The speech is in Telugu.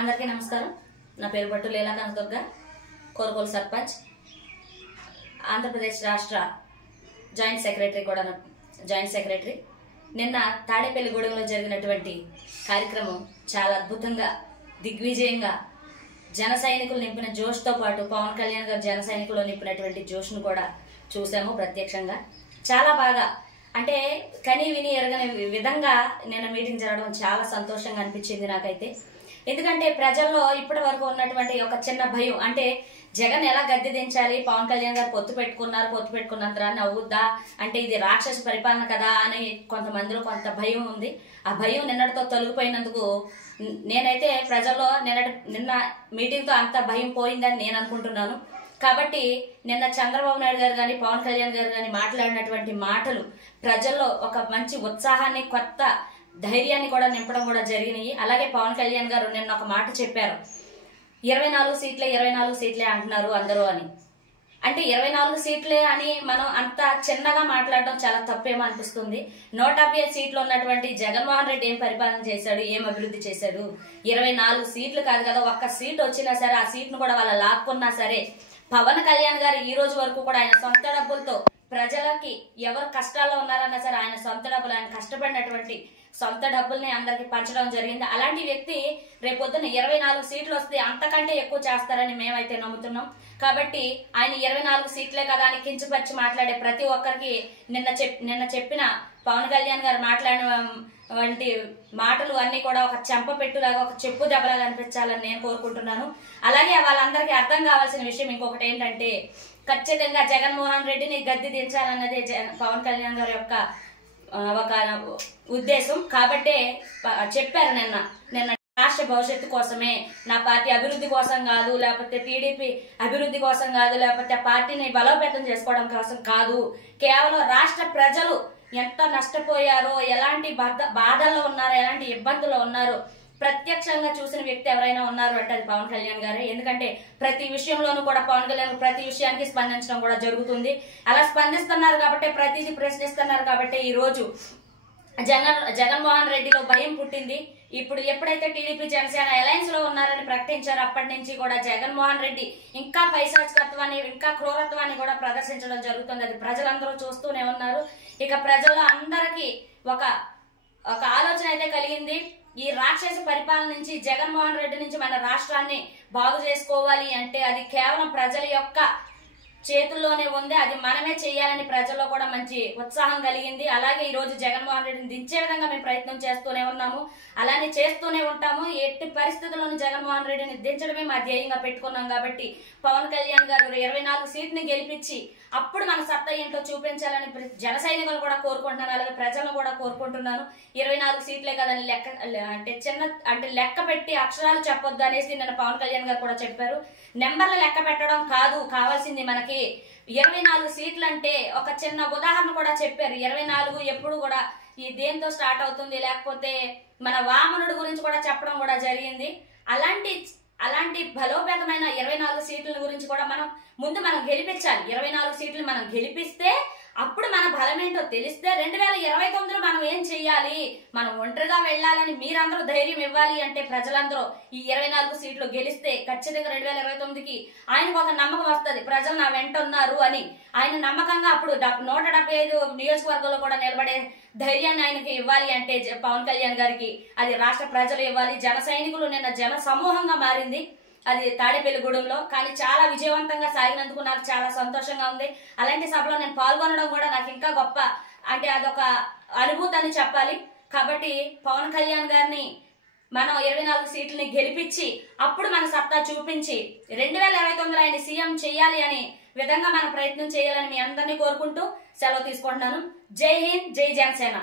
అందరికీ నమస్కారం. నా పేరు బట్టు లీలా కనకదుర్గ, కోరుకోలు సర్పంచ్, ఆంధ్రప్రదేశ్ రాష్ట్ర జాయింట్ సెక్రటరీ. నిన్న తాడేపల్లిగూడెంలో జరిగినటువంటి కార్యక్రమం చాలా అద్భుతంగా, దిగ్విజయంగా, జన సైనికులు నింపిన జోష్తో పాటు పవన్ కళ్యాణ్ గారు జన సైనికులు నింపినటువంటి జోష్ను కూడా చూసాము ప్రత్యక్షంగా. చాలా బాగా, అంటే కని విని ఎరగని విధంగా నిన్న మీటింగ్ జరగడం చాలా సంతోషంగా అనిపించింది నాకైతే. ఎందుకంటే ప్రజల్లో ఇప్పటి వరకు ఉన్నటువంటి ఒక చిన్న భయం, అంటే జగన్ ఎలా గద్దె దించాలి, పవన్ కళ్యాణ్ గారు పొత్తు పెట్టుకున్నంతరాన్ని అవుద్దా, అంటే ఇది రాక్షస పరిపాలన కదా అని కొంతమందిలో కొంత భయం ఉంది. ఆ భయం నిన్నటితో తొలగిపోయినందుకు నేనైతే ప్రజల్లో నిన్న మీటింగ్తో అంత భయం పోయిందని నేను అనుకుంటున్నాను. కాబట్టి నిన్న చంద్రబాబు నాయుడు గారు కానీ పవన్ కళ్యాణ్ గారు కానీ మాట్లాడినటువంటి మాటలు ప్రజల్లో ఒక మంచి ఉత్సాహాన్ని, కొత్త ధైర్యాన్ని కూడా నింపడం కూడా జరిగినాయి. అలాగే పవన్ కళ్యాణ్ గారు నిన్న ఒక మాట చెప్పారు, 24 సీట్లే అంటున్నారు అందరూ అని. అంటే 24 సీట్లే అని మనం అంత చిన్నగా మాట్లాడడం చాలా తప్పేమో అనిపిస్తుంది. 150 సీట్లు ఉన్నటువంటి జగన్మోహన్ రెడ్డి ఏం పరిపాలన చేశాడు, ఏం అభివృద్ధి చేశాడు? 24 సీట్లు కాదు కదా, ఒక్క సీట్ వచ్చినా సరే ఆ సీట్ను కూడా వాళ్ళ లాక్కున్నా సరే, పవన్ కళ్యాణ్ గారు ఈ రోజు వరకు కూడా ఆయన సొంత డబ్బులతో ప్రజలకి ఎవరు కష్టాల్లో ఉన్నారన్నా సరే ఆయన సొంత డబ్బులు, ఆయన కష్టపడినటువంటి సొంత డబ్బుల్ని అందరికి పంచడం జరిగింది. అలాంటి వ్యక్తి రేపొద్దున 24 సీట్లు వస్తే అంతకంటే ఎక్కువ చేస్తారని మేమైతే నమ్ముతున్నాం. కాబట్టి ఆయన 24 సీట్లే కదా అని కించపరిచి మాట్లాడే ప్రతి ఒక్కరికి నిన్న చెప్పిన పవన్ కళ్యాణ్ గారు మాట్లాడిన వంటి మాటలు అన్ని కూడా ఒక చెంపపెట్టులాగా, ఒక చెప్పు దెబ్బలాగా అనిపించాలని నేను కోరుకుంటున్నాను. అలాగే వాళ్ళందరికీ అర్థం కావాల్సిన విషయం ఇంకొకటి ఏంటంటే, ఖచ్చితంగా జగన్మోహన్ రెడ్డిని గద్దె దించాలన్నదే పవన్ కళ్యాణ్ గారి యొక్క ఒక ఉద్దేశం. కాబట్టే చెప్పారు నిన్న రాష్ట్ర భవిష్యత్తు కోసమే, నా పార్టీ అభివృద్ధి కోసం కాదు, లేకపోతే టీడీపీ అభివృద్ధి కోసం కాదు, లేకపోతే పార్టీని బలోపేతం చేసుకోవడం కోసం కాదు, కేవలం రాష్ట్ర ప్రజలు ఎంత నష్టపోయారో, ఎలాంటి బాధల్లో ఉన్నారో, ఎలాంటి ఇబ్బందుల్లో ఉన్నారో ప్రత్యక్షంగా చూసిన వ్యక్తి ఎవరైనా ఉన్నారు అంటే అది పవన్ కళ్యాణ్ గారే. ఎందుకంటే ప్రతి విషయంలోనూ కూడా పవన్ కళ్యాణ్ ప్రతి విషయానికి స్పందించడం కూడా జరుగుతుంది. అలా స్పందిస్తున్నారు కాబట్టి, ప్రతిదీ ప్రశ్నిస్తున్నారు కాబట్టి ఈ రోజు జగన్మోహన్ రెడ్డిలో భయం పుట్టింది. ఇప్పుడు ఎప్పుడైతే టీడీపీ జనసేన అలయన్స్ లో ఉన్నారని ప్రకటించారో అప్పటి నుంచి కూడా జగన్మోహన్ రెడ్డి ఇంకా పైశాచికత్వాన్ని, ఇంకా క్రూరత్వాన్ని కూడా ప్రదర్శించడం జరుగుతుంది. అది ప్రజలందరూ చూస్తూనే ఉన్నారు. ఇక ప్రజల్లో అందరికీ ఒక ఆలోచన అయితే కలిగింది, ఈ రాక్షస పరిపాలన నుంచి, జగన్మోహన్ రెడ్డి నుంచి మన రాష్ట్రాన్ని బాగు చేసుకోవాలి అంటే అది కేవలం ప్రజల యొక్క చేతుల్లోనే ఉంది, అది మనమే చేయాలని ప్రజల్లో కూడా మంచి ఉత్సాహం కలిగింది. అలాగే ఈ రోజు జగన్మోహన్ రెడ్డిని దించే విధంగా మేము ప్రయత్నం చేస్తూనే ఉన్నాము, అలానే చేస్తూనే ఉంటాము. ఎట్టి పరిస్థితుల్లోనూ జగన్మోహన్ రెడ్డిని దించడమే మా ధ్యేయంగా పెట్టుకున్నాం. కాబట్టి పవన్ కళ్యాణ్ గారు 24 సీట్ని గెలిపించి అప్పుడు మన సత్తా ఏంటో చూపించాలని జన సైనికులు కూడా కోరుకుంటున్నాను, అలాగే ప్రజలను కూడా కోరుకుంటున్నాను. 24 సీట్లే కదని లెక్క పెట్టి అక్షరాలు చెప్పొద్దు అనేసి నిన్న పవన్ కళ్యాణ్ గారు కూడా చెప్పారు. నెంబర్లు లెక్క పెట్టడం కాదు కావాల్సింది మనకి, 24 సీట్లు అంటే ఒక చిన్న ఉదాహరణ కూడా చెప్పారు. 24 ఎప్పుడు కూడా ఈ దేంతో స్టార్ట్ అవుతుంది, లేకపోతే మన వామనుడు గురించి కూడా చెప్పడం కూడా జరిగింది. అలాంటి బలోపేతమైన 24 సీట్ల గురించి కూడా మనం గెలిపించాలి. 24 సీట్లు మనం గెలిపిస్తే అప్పుడు మన బలమేంటో తెలిస్తే 2029లో మనం ఏం చెయ్యాలి, మనం ఒంటరిగా వెళ్ళాలని మీరందరూ ధైర్యం ఇవ్వాలి అంటే ప్రజలందరూ ఈ 24 సీట్లు గెలిస్తే ఖచ్చితంగా 2029కి ఆయనకు ఒక నమ్మకం వస్తుంది, ప్రజలు నా వెంట ఉన్నారు అని. ఆయన నమ్మకంగా అప్పుడు 175 నియోజకవర్గంలో కూడా నిలబడే ధైర్యాన్ని ఆయనకి ఇవ్వాలి అంటే పవన్ కళ్యాణ్ గారికి అది రాష్ట్ర ప్రజలు ఇవ్వాలి. జన సైనికులు నిన్న జన సమూహంగా మారింది అది తాడేపల్లిగూడెంలో. కానీ చాలా విజయవంతంగా సాగినందుకు నాకు చాలా సంతోషంగా ఉంది. అలాంటి సభలో నేను పాల్గొనడం కూడా నాకు ఇంకా గొప్ప, అంటే అదొక అనుభూతి అని చెప్పాలి. కాబట్టి పవన్ కళ్యాణ్ గారిని మనం 24 సీట్లని గెలిపించి అప్పుడు మన సత్తా చూపించి 2029లో ఆయన సీఎం చేయాలి అని విధంగా మనం ప్రయత్నం చేయాలని మీ అందరినీ కోరుకుంటూ సెలవు తీసుకుంటున్నాను. జై హింద్, జై జనసేన.